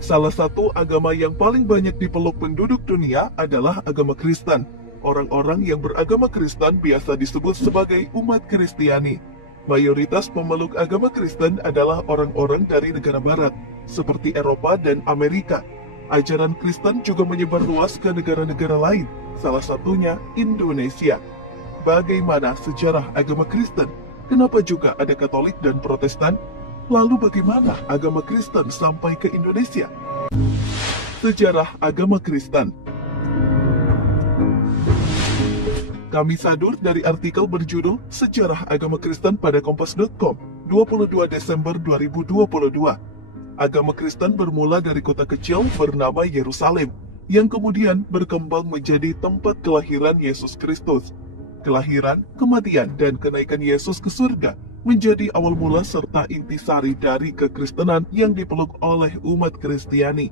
Salah satu agama yang paling banyak dipeluk penduduk dunia adalah agama Kristen. Orang-orang yang beragama Kristen biasa disebut sebagai umat Kristiani. Mayoritas pemeluk agama Kristen adalah orang-orang dari negara barat, seperti Eropa dan Amerika. Ajaran Kristen juga menyebar luas ke negara-negara lain, salah satunya Indonesia. Bagaimana sejarah agama Kristen? Kenapa juga ada Katolik dan Protestan? Lalu bagaimana agama Kristen sampai ke Indonesia? Sejarah agama Kristen. Kami sadur dari artikel berjudul Sejarah Agama Kristen pada Kompas.com, 22 Desember 2022. Agama Kristen bermula dari kota kecil bernama Yerusalem, yang kemudian berkembang menjadi tempat kelahiran Yesus Kristus. Kelahiran, kematian, dan kenaikan Yesus ke surga menjadi awal mula serta intisari dari kekristenan yang dipeluk oleh umat Kristiani.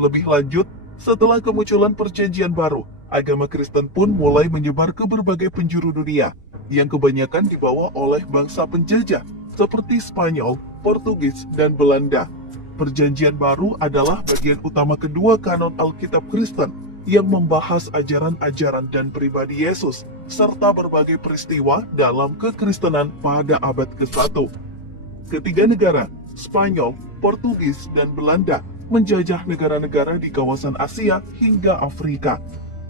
Lebih lanjut, setelah kemunculan Perjanjian Baru, agama Kristen pun mulai menyebar ke berbagai penjuru dunia, yang kebanyakan dibawa oleh bangsa penjajah seperti Spanyol, Portugis, dan Belanda. Perjanjian Baru adalah bagian utama kedua kanon Alkitab Kristen yang membahas ajaran-ajaran dan pribadi Yesus, serta berbagai peristiwa dalam kekristenan pada abad ke-1. Ketiga negara, Spanyol, Portugis, dan Belanda, menjajah negara-negara di kawasan Asia hingga Afrika.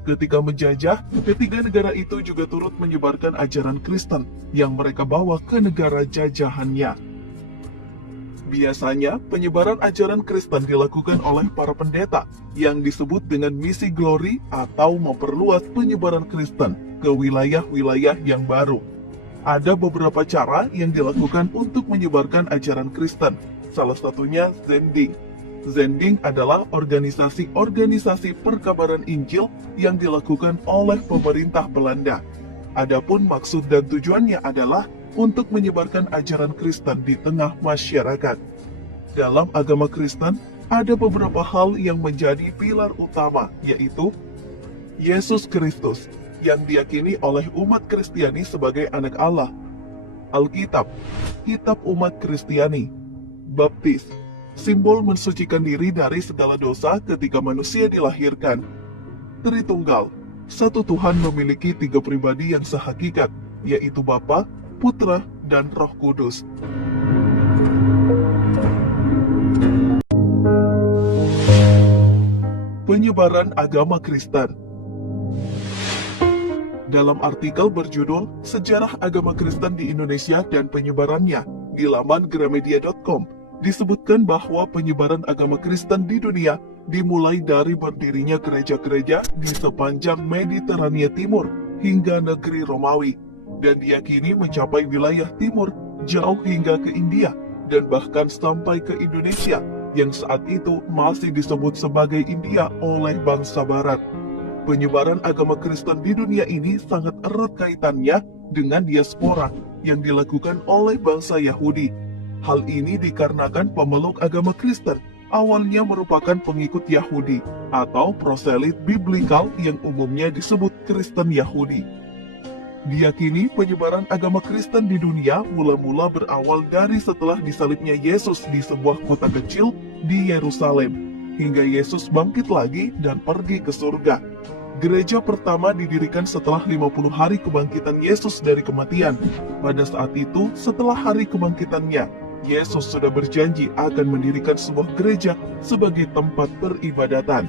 Ketika menjajah, ketiga negara itu juga turut menyebarkan ajaran Kristen yang mereka bawa ke negara jajahannya. Biasanya, penyebaran ajaran Kristen dilakukan oleh para pendeta yang disebut dengan misi glory atau memperluas penyebaran Kristen ke wilayah-wilayah yang baru. Ada beberapa cara yang dilakukan untuk menyebarkan ajaran Kristen, salah satunya Zending. Zending adalah organisasi-organisasi perkabaran Injil yang dilakukan oleh pemerintah Belanda. Adapun maksud dan tujuannya adalah untuk menyebarkan ajaran Kristen di tengah masyarakat. Dalam agama Kristen, ada beberapa hal yang menjadi pilar utama, yaitu Yesus Kristus, yang diyakini oleh umat Kristiani sebagai anak Allah. Alkitab, kitab umat Kristiani. Baptis, simbol mensucikan diri dari segala dosa ketika manusia dilahirkan. Tritunggal, satu Tuhan memiliki tiga pribadi yang sehakikat, yaitu Bapa, Putra, dan Roh Kudus. Penyebaran agama Kristen. Dalam artikel berjudul Sejarah Agama Kristen di Indonesia dan Penyebarannya di laman Gramedia.com, disebutkan bahwa penyebaran agama Kristen di dunia dimulai dari berdirinya gereja-gereja di sepanjang Mediterania Timur hingga negeri Romawi, dan diyakini mencapai wilayah timur jauh hingga ke India dan bahkan sampai ke Indonesia yang saat itu masih disebut sebagai India oleh bangsa barat. Penyebaran agama Kristen di dunia ini sangat erat kaitannya dengan diaspora yang dilakukan oleh bangsa Yahudi. Hal ini dikarenakan pemeluk agama Kristen awalnya merupakan pengikut Yahudi atau proselit biblikal yang umumnya disebut Kristen Yahudi. Diyakini penyebaran agama Kristen di dunia mula-mula berawal dari setelah disalibnya Yesus di sebuah kota kecil di Yerusalem, hingga Yesus bangkit lagi dan pergi ke surga. Gereja pertama didirikan setelah 50 hari kebangkitan Yesus dari kematian. Pada saat itu, setelah hari kebangkitannya, Yesus sudah berjanji akan mendirikan sebuah gereja sebagai tempat peribadatan.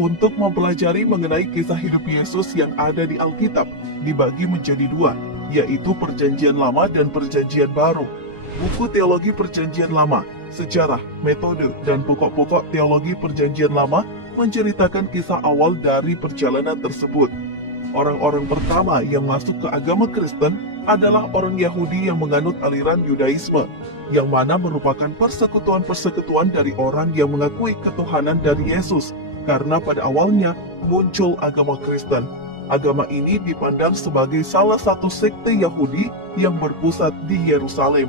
Untuk mempelajari mengenai kisah hidup Yesus yang ada di Alkitab, dibagi menjadi dua, yaitu Perjanjian Lama dan Perjanjian Baru. Buku Teologi Perjanjian Lama, Sejarah, Metode, dan Pokok-pokok Teologi Perjanjian Lama menceritakan kisah awal dari perjalanan tersebut. Orang-orang pertama yang masuk ke agama Kristen adalah orang Yahudi yang menganut aliran Yudaisme, yang mana merupakan persekutuan-persekutuan dari orang yang mengakui ketuhanan dari Yesus, karena pada awalnya muncul agama Kristen. Agama ini dipandang sebagai salah satu sekte Yahudi yang berpusat di Yerusalem.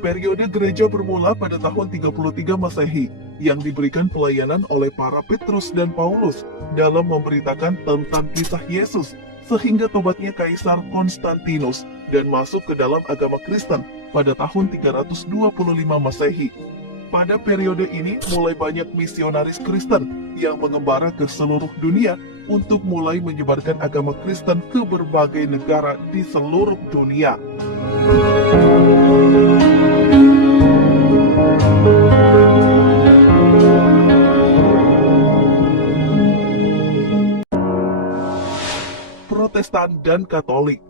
Periode gereja bermula pada tahun 33 Masehi, yang diberikan pelayanan oleh para Petrus dan Paulus dalam memberitakan tentang kisah Yesus, sehingga tobatnya Kaisar Konstantinus dan masuk ke dalam agama Kristen pada tahun 325 Masehi. Pada periode ini mulai banyak misionaris Kristen yang mengembara ke seluruh dunia untuk mulai menyebarkan agama Kristen ke berbagai negara di seluruh dunia. Protestan dan Katolik.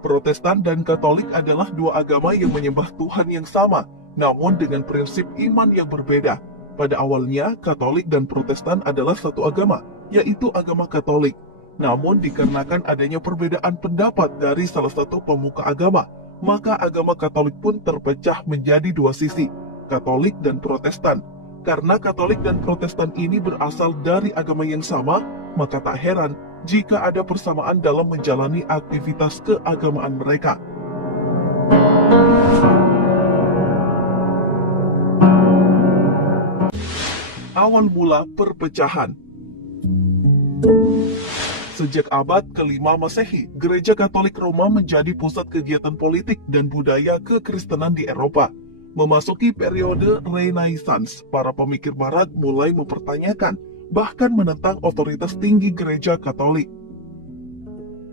Protestan dan Katolik adalah dua agama yang menyembah Tuhan yang sama, namun dengan prinsip iman yang berbeda. Pada awalnya, Katolik dan Protestan adalah satu agama, yaitu agama Katolik. Namun dikarenakan adanya perbedaan pendapat dari salah satu pemuka agama, maka agama Katolik pun terpecah menjadi dua sisi, Katolik dan Protestan. Karena Katolik dan Protestan ini berasal dari agama yang sama, maka tak heran jika ada persamaan dalam menjalani aktivitas keagamaan mereka. Awal mula perpecahan. Sejak abad ke-5 Masehi, Gereja Katolik Roma menjadi pusat kegiatan politik dan budaya kekristenan di Eropa. Memasuki periode Renaissance, para pemikir Barat mulai mempertanyakan, bahkan menentang otoritas tinggi Gereja Katolik.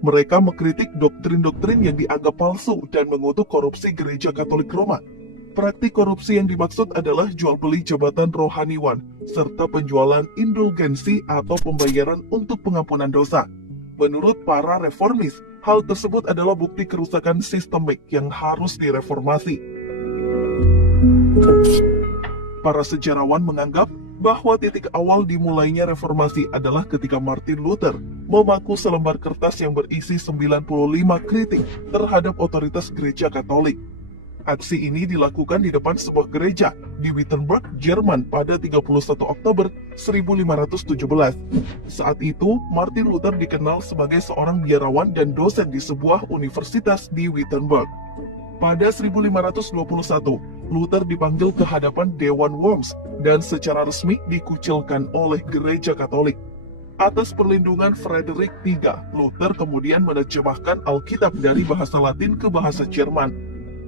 Mereka mengkritik doktrin-doktrin yang dianggap palsu dan mengutuk korupsi Gereja Katolik Roma. Praktik korupsi yang dimaksud adalah jual beli jabatan rohaniwan, serta penjualan indulgensi atau pembayaran untuk pengampunan dosa. Menurut para reformis, hal tersebut adalah bukti kerusakan sistemik yang harus direformasi. Para sejarawan menganggap bahwa titik awal dimulainya reformasi adalah ketika Martin Luther memaku selembar kertas yang berisi 95 kritik terhadap otoritas Gereja Katolik. Aksi ini dilakukan di depan sebuah gereja di Wittenberg, Jerman pada 31 Oktober 1517. Saat itu, Martin Luther dikenal sebagai seorang biarawan dan dosen di sebuah universitas di Wittenberg. Pada 1521, Luther dipanggil ke hadapan Dewan Worms dan secara resmi dikucilkan oleh Gereja Katolik. Atas perlindungan Frederick III, Luther kemudian menerjemahkan Alkitab dari bahasa Latin ke bahasa Jerman.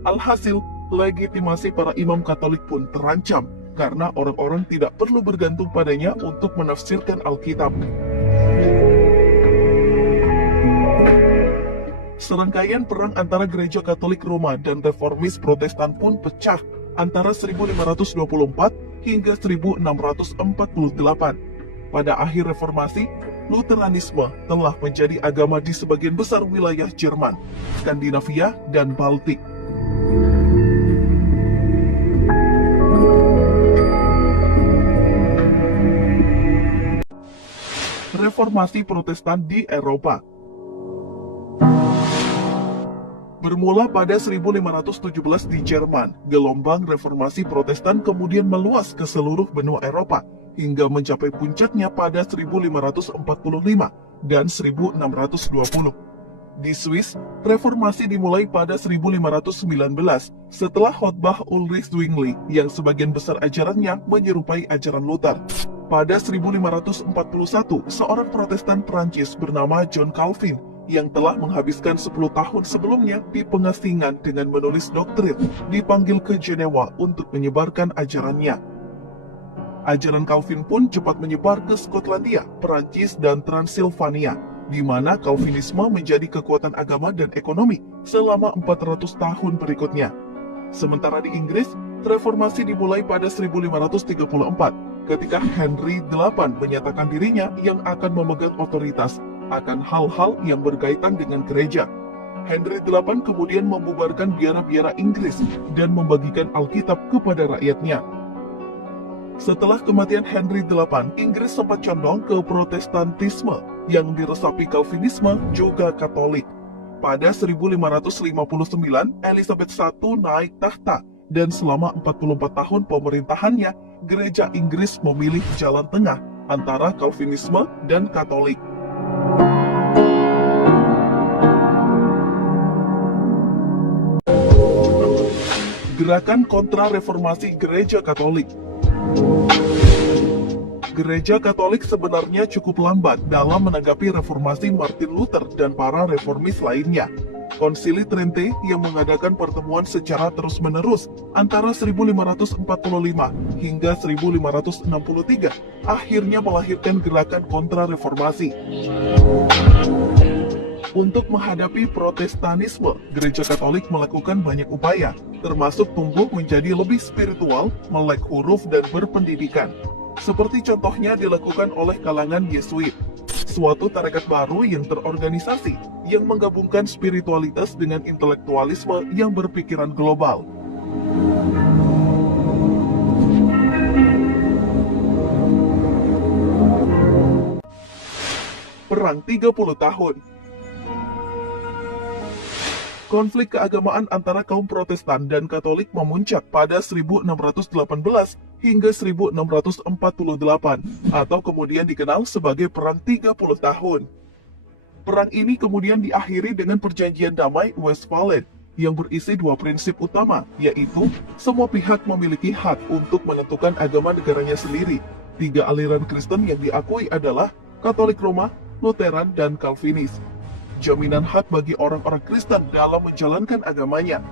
Alhasil, legitimasi para imam Katolik pun terancam karena orang-orang tidak perlu bergantung padanya untuk menafsirkan Alkitab. Serangkaian perang antara Gereja Katolik Roma dan reformis Protestan pun pecah antara 1524 hingga 1648. Pada akhir reformasi, Lutheranisme telah menjadi agama di sebagian besar wilayah Jerman, Skandinavia, dan Baltik. Reformasi Protestan di Eropa. Bermula pada 1517 di Jerman, gelombang reformasi Protestan kemudian meluas ke seluruh benua Eropa hingga mencapai puncaknya pada 1545 dan 1620. Di Swiss, reformasi dimulai pada 1519 setelah khotbah Ulrich Zwingli yang sebagian besar ajarannya menyerupai ajaran Luther. Pada 1541, seorang Protestan Prancis bernama John Calvin yang telah menghabiskan 10 tahun sebelumnya di pengasingan dengan menulis doktrin, dipanggil ke Jenewa untuk menyebarkan ajarannya. Ajaran Calvin pun cepat menyebar ke Skotlandia, Perancis, dan Transilvania, di mana Calvinisme menjadi kekuatan agama dan ekonomi selama 400 tahun berikutnya. Sementara di Inggris, reformasi dimulai pada 1534, ketika Henry VIII menyatakan dirinya yang akan memegang otoritas akan hal-hal yang berkaitan dengan gereja. Henry VIII kemudian membubarkan biara-biara Inggris dan membagikan Alkitab kepada rakyatnya. Setelah kematian Henry VIII, Inggris sempat condong ke Protestantisme yang diresapi Calvinisme juga Katolik. Pada 1559, Elizabeth I naik tahta dan selama 44 tahun pemerintahannya, gereja Inggris memilih jalan tengah antara Calvinisme dan Katolik. Gerakan kontra reformasi Gereja Katolik. Gereja Katolik sebenarnya cukup lambat dalam menanggapi reformasi Martin Luther dan para reformis lainnya. Konsili Trente yang mengadakan pertemuan secara terus-menerus antara 1545 hingga 1563 akhirnya melahirkan gerakan kontra-reformasi. Untuk menghadapi Protestanisme, Gereja Katolik melakukan banyak upaya, termasuk tumbuh menjadi lebih spiritual, melek huruf, dan berpendidikan. Seperti contohnya dilakukan oleh kalangan Yesuit, suatu tarekat baru yang terorganisasi, yang menggabungkan spiritualitas dengan intelektualisme yang berpikiran global. Perang 30 tahun. Konflik keagamaan antara kaum Protestan dan Katolik memuncak pada 1618 hingga 1648 atau kemudian dikenal sebagai Perang 30 tahun. Perang ini kemudian diakhiri dengan Perjanjian Damai Westphalen yang berisi dua prinsip utama, yaitu semua pihak memiliki hak untuk menentukan agama negaranya sendiri. Tiga aliran Kristen yang diakui adalah Katolik Roma, Lutheran, dan Calvinis. Jaminan hak bagi orang-orang Kristen dalam menjalankan agamanya.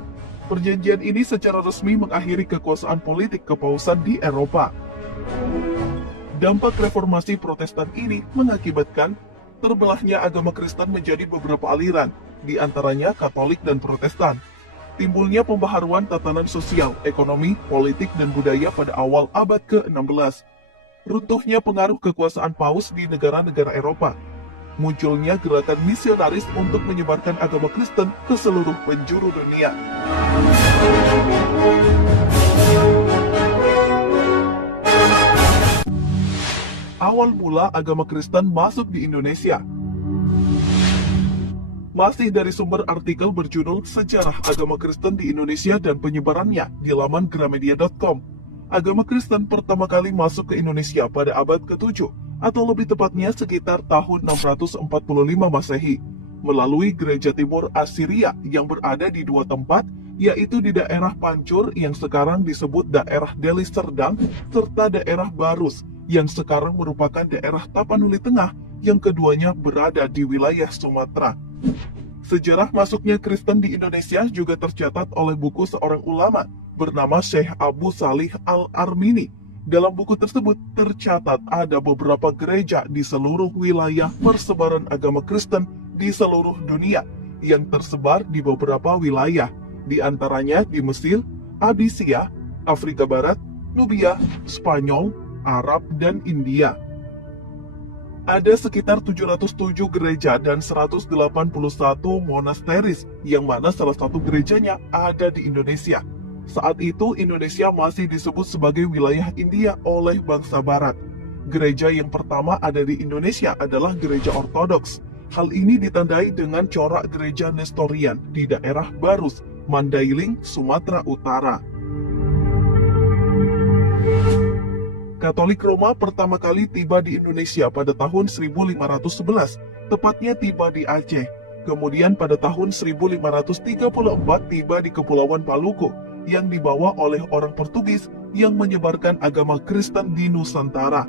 Perjanjian ini secara resmi mengakhiri kekuasaan politik kepausan di Eropa. Dampak reformasi Protestan ini mengakibatkan terbelahnya agama Kristen menjadi beberapa aliran, di antaranya Katolik dan Protestan. Timbulnya pembaharuan tatanan sosial, ekonomi, politik, dan budaya pada awal abad ke-16. Runtuhnya pengaruh kekuasaan Paus di negara-negara Eropa. Munculnya gerakan misionaris untuk menyebarkan agama Kristen ke seluruh penjuru dunia. Awal mula agama Kristen masuk di Indonesia. Masih dari sumber artikel berjudul Sejarah Agama Kristen di Indonesia dan Penyebarannya di laman Gramedia.com. Agama Kristen pertama kali masuk ke Indonesia pada abad ke-7 atau lebih tepatnya sekitar tahun 645 Masehi, melalui Gereja Timur Assyria yang berada di dua tempat, yaitu di daerah Pancur yang sekarang disebut daerah Deli Serdang, serta daerah Barus yang sekarang merupakan daerah Tapanuli Tengah, yang keduanya berada di wilayah Sumatera. Sejarah masuknya Kristen di Indonesia juga tercatat oleh buku seorang ulama bernama Syekh Abu Salih Al-Armini. Dalam buku tersebut tercatat ada beberapa gereja di seluruh wilayah persebaran agama Kristen di seluruh dunia yang tersebar di beberapa wilayah, di antaranya di Mesir, Abysia, Afrika Barat, Nubia, Spanyol, Arab, dan India. Ada sekitar 707 gereja dan 181 monasteris, yang mana salah satu gerejanya ada di Indonesia. Saat itu Indonesia masih disebut sebagai wilayah India oleh bangsa Barat. Gereja yang pertama ada di Indonesia adalah Gereja Ortodoks. Hal ini ditandai dengan corak gereja Nestorian di daerah Barus, Mandailing, Sumatera Utara. Katolik Roma pertama kali tiba di Indonesia pada tahun 1511, tepatnya tiba di Aceh. Kemudian pada tahun 1534 tiba di Kepulauan Maluku, yang dibawa oleh orang Portugis yang menyebarkan agama Kristen di Nusantara.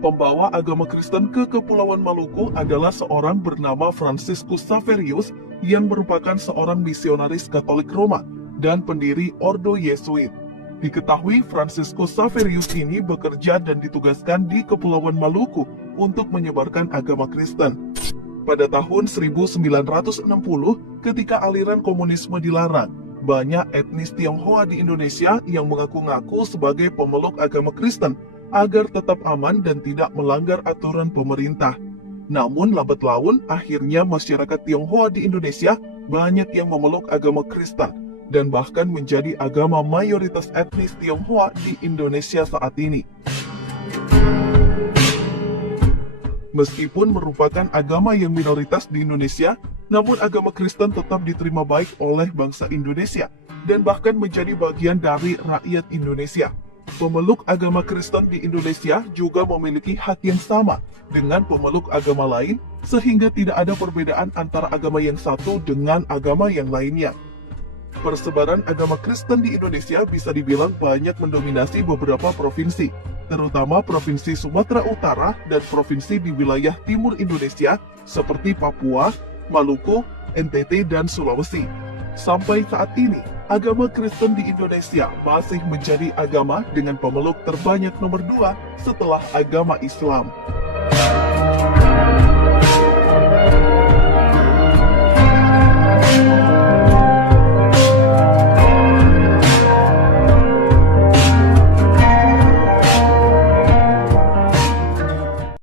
Pembawa agama Kristen ke Kepulauan Maluku adalah seorang bernama Franciscus Xaverius yang merupakan seorang misionaris Katolik Roma dan pendiri Ordo Yesuit. Diketahui Franciscus Xaverius ini bekerja dan ditugaskan di Kepulauan Maluku untuk menyebarkan agama Kristen. Pada tahun 1960, ketika aliran komunisme dilarang, banyak etnis Tionghoa di Indonesia yang mengaku-ngaku sebagai pemeluk agama Kristen agar tetap aman dan tidak melanggar aturan pemerintah. Namun lambat laun, akhirnya masyarakat Tionghoa di Indonesia banyak yang memeluk agama Kristen dan bahkan menjadi agama mayoritas etnis Tionghoa di Indonesia saat ini. Meskipun merupakan agama yang minoritas di Indonesia, namun agama Kristen tetap diterima baik oleh bangsa Indonesia dan bahkan menjadi bagian dari rakyat Indonesia. Pemeluk agama Kristen di Indonesia juga memiliki hak yang sama dengan pemeluk agama lain, sehingga tidak ada perbedaan antara agama yang satu dengan agama yang lainnya. Persebaran agama Kristen di Indonesia bisa dibilang banyak mendominasi beberapa provinsi, terutama Provinsi Sumatera Utara dan provinsi di wilayah timur Indonesia seperti Papua, Maluku, NTT, dan Sulawesi. Sampai saat ini, agama Kristen di Indonesia masih menjadi agama dengan pemeluk terbanyak nomor 2 setelah agama Islam.